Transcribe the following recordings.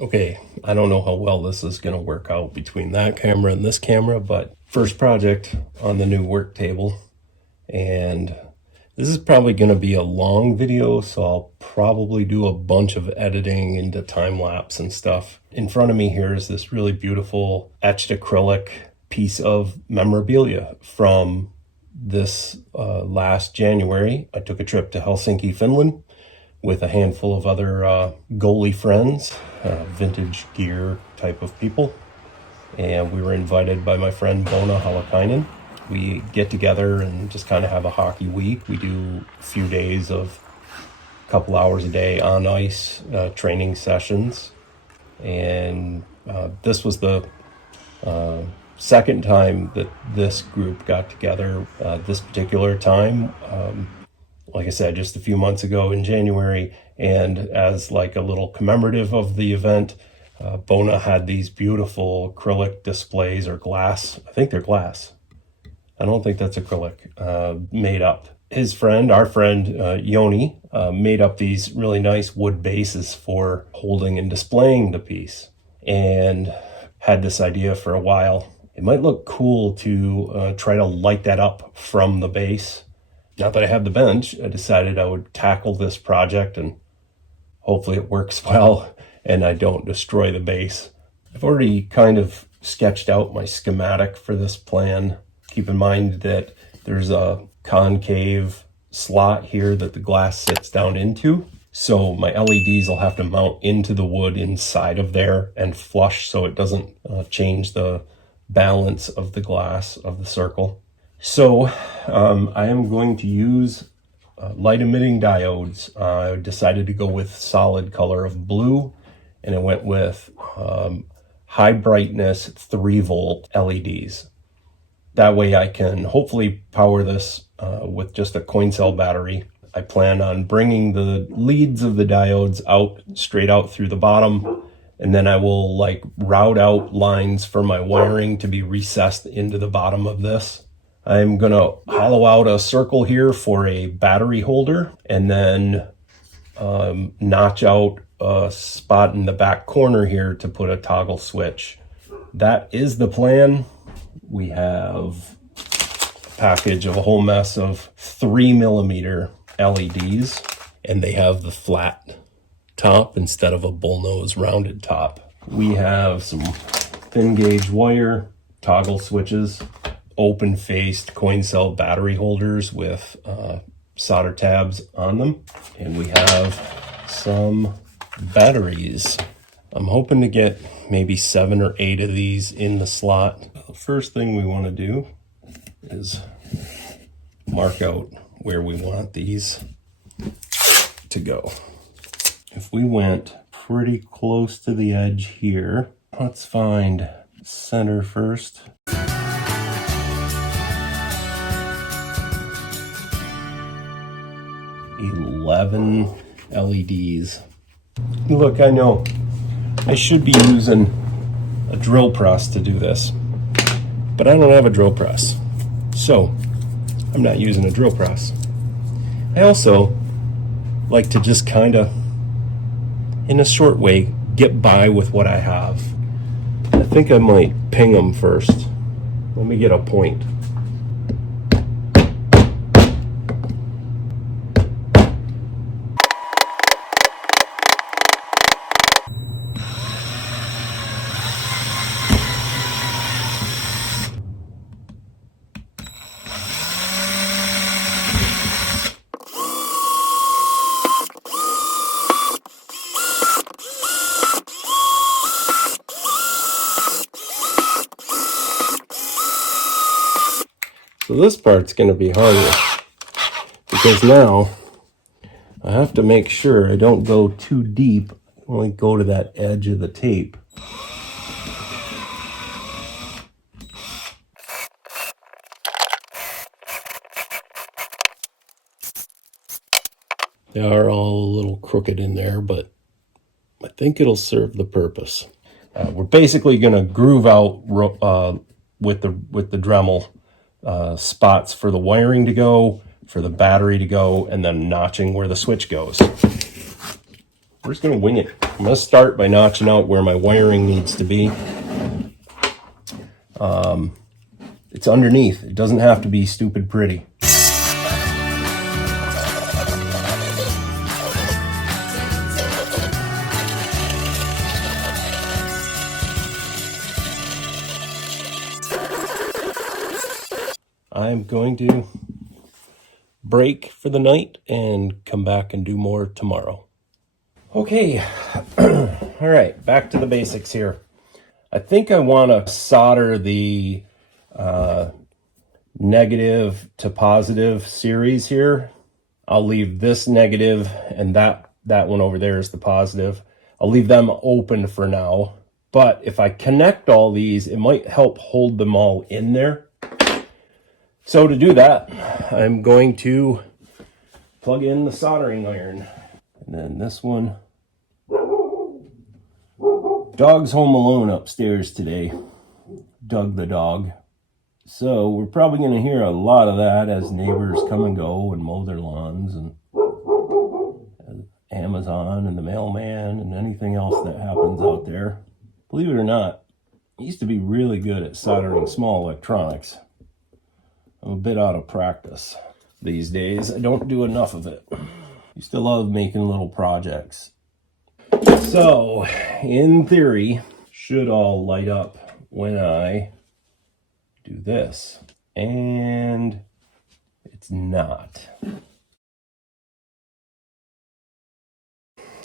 Okay, I don't know how well this is going to work out between that camera and this camera, but first project on the new work table. And this is probably going to be a long video, so I'll probably do a bunch of editing into time lapse and stuff. In front of me here is this really beautiful etched acrylic piece of memorabilia from this last January. I took a trip to Helsinki, Finland, with a handful of other goalie friends, vintage gear type of people. And we were invited by my friend Bona Hallikainen. We get together and just kind of have a hockey week. We do a few days of a couple hours a day on ice training sessions. And this was the second time that this group got together. This particular time, like I said, just a few months ago in January, and as like a little commemorative of the event, Bona had these beautiful acrylic displays, or glass. I think they're glass. I don't think that's acrylic, made up. His friend, our friend Yoni, made up these really nice wood bases for holding and displaying the piece, and had this idea for a while. It might look cool to try to light that up from the base. Now that I have the bench, I decided I would tackle this project, and hopefully it works well and I don't destroy the base. I've already kind of sketched out my schematic for this plan. Keep in mind that there's a concave slot here that the glass sits down into. So my LEDs will have to mount into the wood inside of there and flush so it doesn't change the balance of the glass of the circle. So I am going to use light emitting diodes. I decided to go with solid color of blue, and I went with high brightness 3-volt LEDs. That way I can hopefully power this with just a coin cell battery. I plan on bringing the leads of the diodes out straight out through the bottom, and then I will like route out lines for my wiring to be recessed into the bottom of this. I'm going to hollow out a circle here for a battery holder, and then notch out a spot in the back corner here to put a toggle switch. That is the plan. We have a package of a whole mess of 3mm LEDs, and they have the flat top instead of a bullnose rounded top. We have some thin gauge wire, toggle switches, open-faced coin cell battery holders with solder tabs on them. And we have some batteries. I'm hoping to get maybe 7 or 8 of these in the slot. The first thing we want to do is mark out where we want these to go. If we went pretty close to the edge here, let's find center first. 11 LEDs. Look, I know I should be using a drill press to do this, but I don't have a drill press, so I'm not using a drill press. I also like to just kind of, in a short way, get by with what I have. I think I might ping them first. Let me get a point. So this part's going to be harder, because now I have to make sure I don't go too deep. I only go to that edge of the tape. They are all a little crooked in there, but I think it'll serve the purpose. We're basically going to groove out with the Dremel spots for the wiring to go, for the battery to go, and then notching where the switch goes. We're just gonna wing it. I'm gonna start by notching out where my wiring needs to be. It's underneath. It doesn't have to be stupid pretty. I'm going to break for the night and come back and do more tomorrow. Okay, all right, back to the basics here. I think I want to solder the negative to positive series here. I'll leave this negative and that one over there is the positive. I'll leave them open for now. But if I connect all these, it might help hold them all in there. So to do that, I'm going to plug in the soldering iron. And then this one. Dog's home alone upstairs today. Doug the dog. So we're probably going to hear a lot of that as neighbors come and go and mow their lawns and Amazon and the mailman and anything else that happens out there. Believe it or not, I used to be really good at soldering small electronics. I'm a bit out of practice these days. I don't do enough of it. Used to love making little projects. So, in theory, should all light up when I do this. And it's not.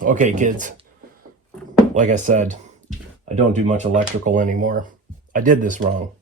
Okay, kids. Like I said, I don't do much electrical anymore. I did this wrong.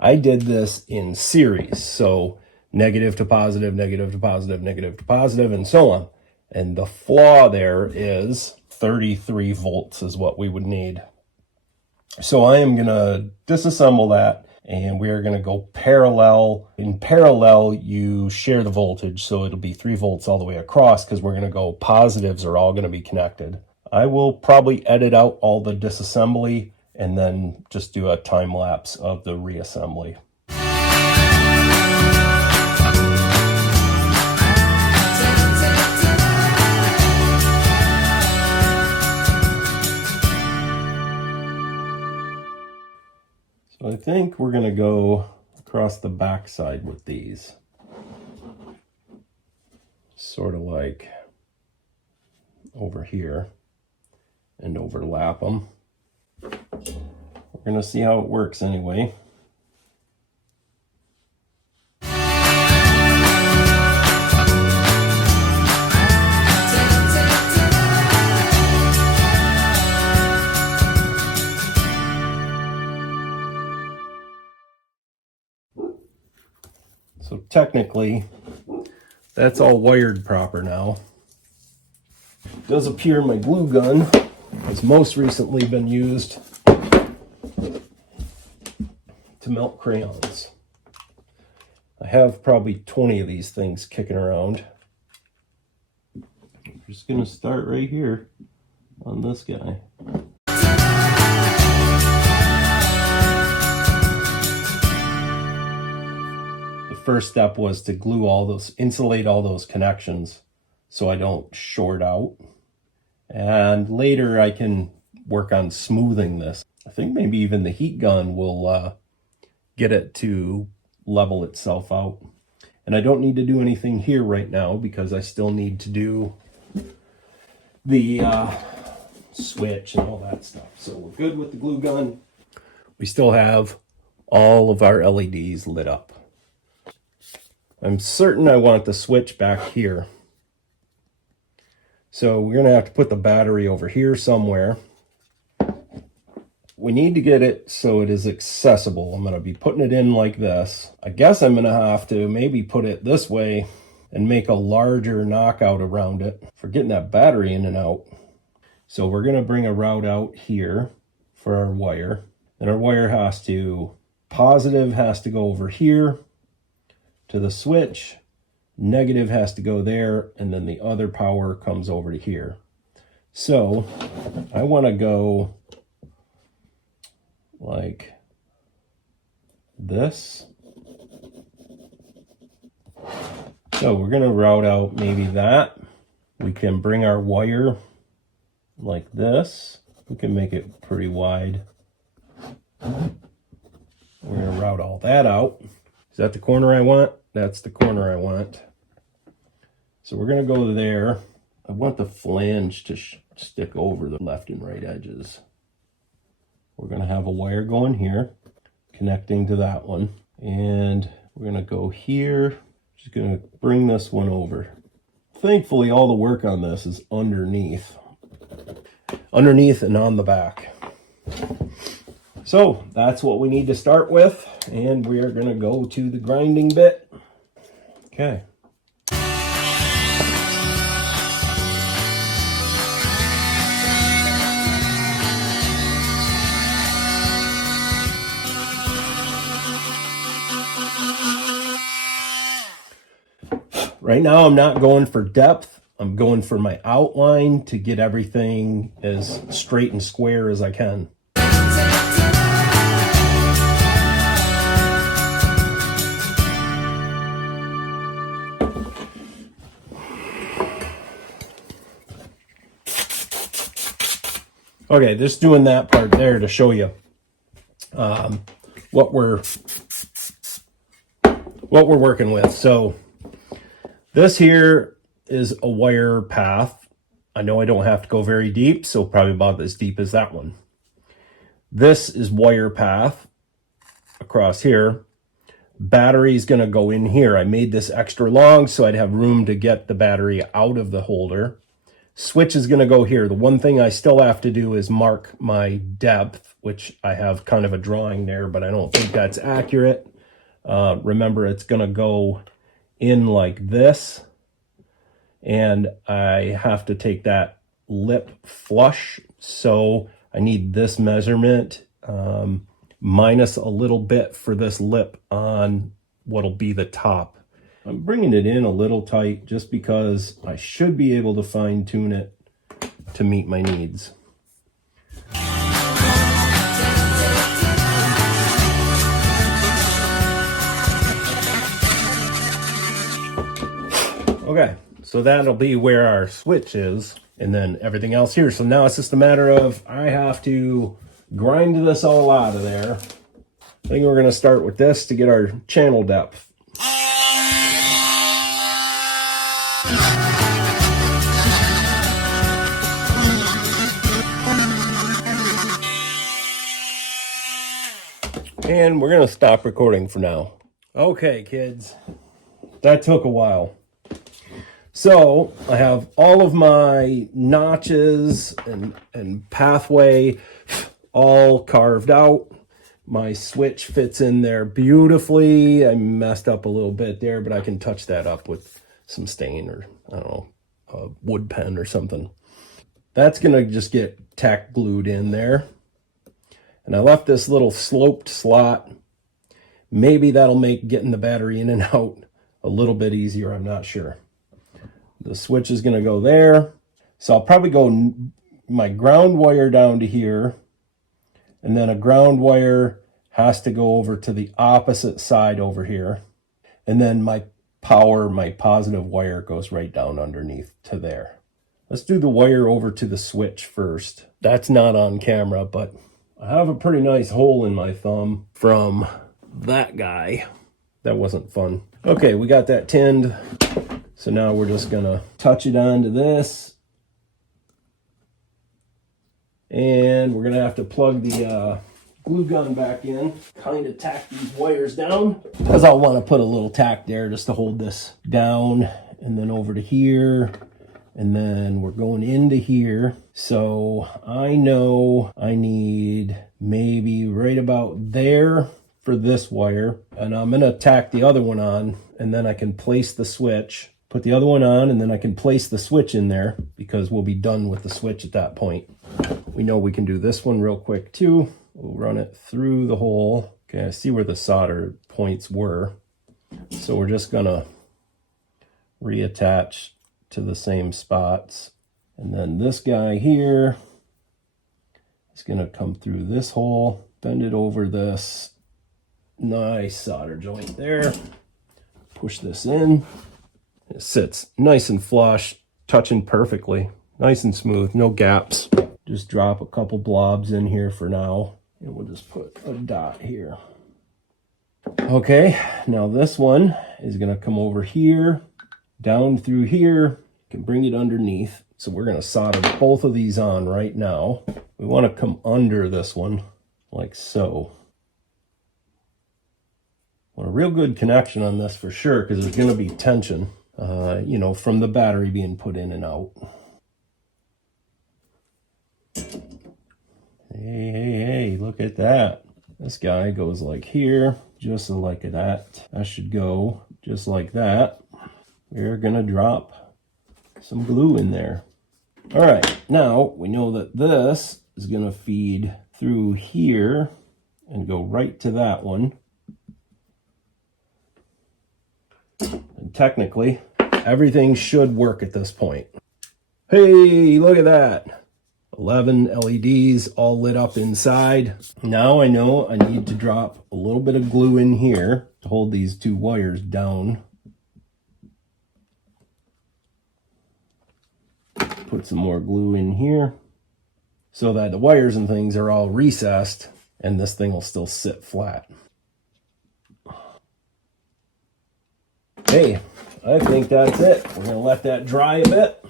I did this in series, so negative to positive, negative to positive, negative to positive, and so on. And the flaw there is 33 volts is what we would need. So I am going to disassemble that, and we are going to go parallel. In parallel, you share the voltage, so it'll be 3 volts all the way across, because we're going to go positives are all going to be connected. I will probably edit out all the disassembly and then just do a time lapse of the reassembly. So I think we're going to go across the back side with these. Sort of like over here and overlap them. We're going to see how it works anyway. So technically, that's all wired proper now. It does appear my glue gun has most recently been used to melt crayons. I have probably 20 of these things kicking around. I'm just going to start right here on this guy. The first step was to glue all those, insulate all those connections so I don't short out. And later I can work on smoothing this. I think maybe even the heat gun will get it to level itself out. And I don't need to do anything here right now because I still need to do the switch and all that stuff. So we're good with the glue gun. We still have all of our LEDs lit up. I'm certain I want the switch back here. So we're going to have to put the battery over here somewhere. We need to get it so it is accessible. I'm going to be putting it in like this. I guess I'm going to have to maybe put it this way and make a larger knockout around it for getting that battery in and out. So we're going to bring a route out here for our wire. And our wire has to, positive has to go over here to the switch. Negative has to go there, and then the other power comes over to here. So I want to go like this. So we're going to route out maybe that. We can bring our wire like this. We can make it pretty wide. We're going to route all that out. Is that the corner I want? That's the corner I want. So we're going to go there. I want the flange to stick over the left and right edges. We're going to have a wire going here, connecting to that one. And we're going to go here. Just going to bring this one over. Thankfully, all the work on this is underneath and on the back. So that's what we need to start with, and we are going to go to the grinding bit. Okay. Right now I'm not going for depth. I'm going for my outline to get everything as straight and square as I can. Okay, just doing that part there to show you what we're working with. So this here is a wire path. I know I don't have to go very deep, so probably about as deep as that one. This is wire path across here. Battery is going to go in here. I made this extra long so I'd have room to get the battery out of the holder. Switch is going to go here. The one thing I still have to do is mark my depth, which I have kind of a drawing there, but I don't think that's accurate. Remember, it's going to go in like this, and I have to take that lip flush, so I need this measurement minus a little bit for this lip on what'll be the top. I'm bringing it in a little tight just because I should be able to fine tune it to meet my needs. Okay, so that'll be where our switch is, and then everything else here. So now it's just a matter of I have to grind this all out of there. I think we're going to start with this to get our channel depth. And we're going to stop recording for now. Okay, kids, that took a while. So I have all of my notches and pathway all carved out. My switch fits in there beautifully. I messed up a little bit there, but I can touch that up with some stain or, I don't know, a wood pen or something. That's going to just get tack glued in there. And I left this little sloped slot. Maybe that'll make getting the battery in and out a little bit easier. I'm not sure. The switch is going to go there. So I'll probably go my ground wire down to here. And then a ground wire has to go over to the opposite side over here. And then my power, my positive wire goes right down underneath to there. Let's do the wire over to the switch first. That's not on camera, but I have a pretty nice hole in my thumb from that guy. That wasn't fun. Okay, we got that tinned. So now we're just gonna touch it onto this. And we're gonna have to plug the glue gun back in. Kind of tack these wires down, because I'll want to put a little tack there just to hold this down. And then over to here. And then we're going into here. So I know I need maybe right about there for this wire. And I'm gonna tack the other one on, and then I can place the switch. Put the other one on, and then I can place the switch in there because we'll be done with the switch at that point. We know we can do this one real quick too. We'll run it through the hole. Okay, I see where the solder points were. So we're just gonna reattach to the same spots. And then this guy here is gonna come through this hole, bend it over this nice solder joint there. Push this in. It sits nice and flush, touching perfectly. Nice and smooth, no gaps. Just drop a couple blobs in here for now, and we'll just put a dot here. Okay, now this one is gonna come over here, down through here, can bring it underneath. So we're gonna solder both of these on right now. We wanna come under this one, like so. Want a real good connection on this for sure, because there's gonna be tension, you know, from the battery being put in and out. Hey, look at that. This guy goes like here, just like that. That should go just like that. We're gonna drop some glue in there. All right, now we know that this is gonna feed through here and go right to that one. And technically, everything should work at this point. Hey, look at that. 11 LEDs all lit up inside. Now I know I need to drop a little bit of glue in here to hold these two wires down. Put some more glue in here so that the wires and things are all recessed and this thing will still sit flat. Okay, I think that's it. We're gonna let that dry a bit.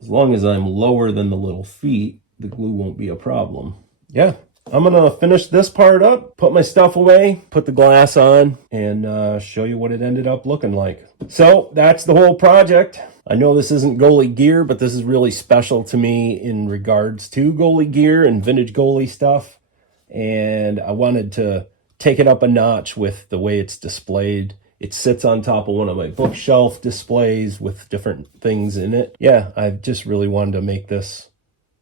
As long as I'm lower than the little feet, the glue won't be a problem. Yeah, I'm gonna finish this part up, put my stuff away, put the glass on, and show you what it ended up looking like. So that's the whole project. I know this isn't goalie gear, but this is really special to me in regards to goalie gear and vintage goalie stuff. And I wanted to take it up a notch with the way it's displayed. It sits on top of one of my bookshelf displays with different things in it. Yeah, I just really wanted to make this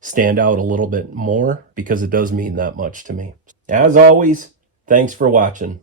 stand out a little bit more because it does mean that much to me. As always, thanks for watching.